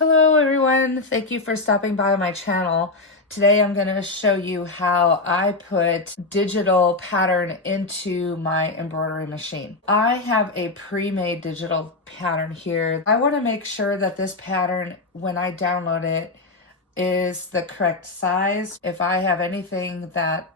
Hello everyone, thank you for stopping by my channel. Today I'm going to show you how I put digital pattern into my embroidery machine. I have a pre-made digital pattern here. I want to make sure that this pattern, when I download it, is the correct size. If I have anything that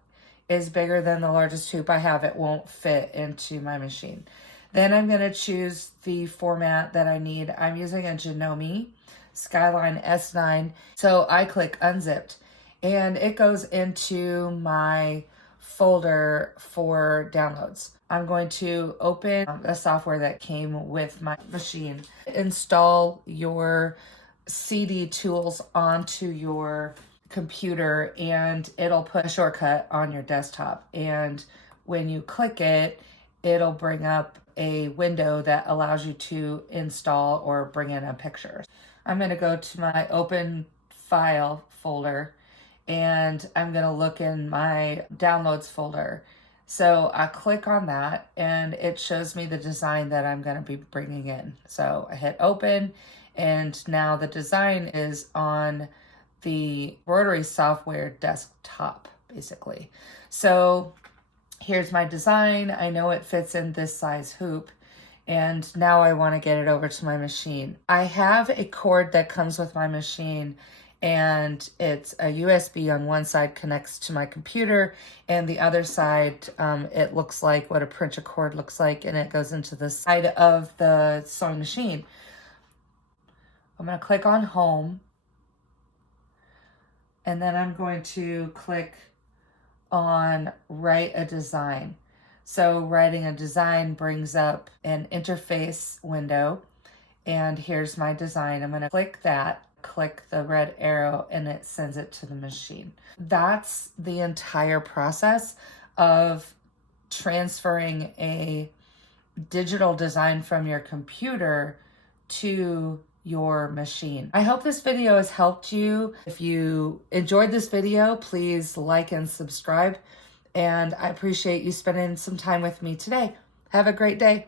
is bigger than the largest hoop I have, it won't fit into my machine. Then I'm going to choose the format that I need. I'm using a Janome Skyline S9. So I click unzipped and it goes into my folder for downloads. I'm going to open the software that came with my machine. Install your CD tools onto your computer and it'll put a shortcut on your desktop. And when you click it, it'll bring up a window that allows you to install or bring in a picture. I'm going to go to my open file folder and I'm going to look in my downloads folder. So I click on that and it shows me the design that I'm going to be bringing in. So I hit open and now the design is on the embroidery software desktop, basically. So here's my design. I know it fits in this size hoop. And now I want to get it over to my machine. I have a cord that comes with my machine and it's a USB on one side connects to my computer and the other side, it looks like what a printer cord looks like and it goes into the side of the sewing machine. I'm going to click on home and then I'm going to click on write a design. So writing a design brings up an interface window and here's my design. I'm going to click that, click the red arrow and it sends it to the machine. That's the entire process of transferring a digital design from your computer to your machine. I hope this video has helped you. If you enjoyed this video, please like and subscribe. And I appreciate you spending some time with me today. Have a great day.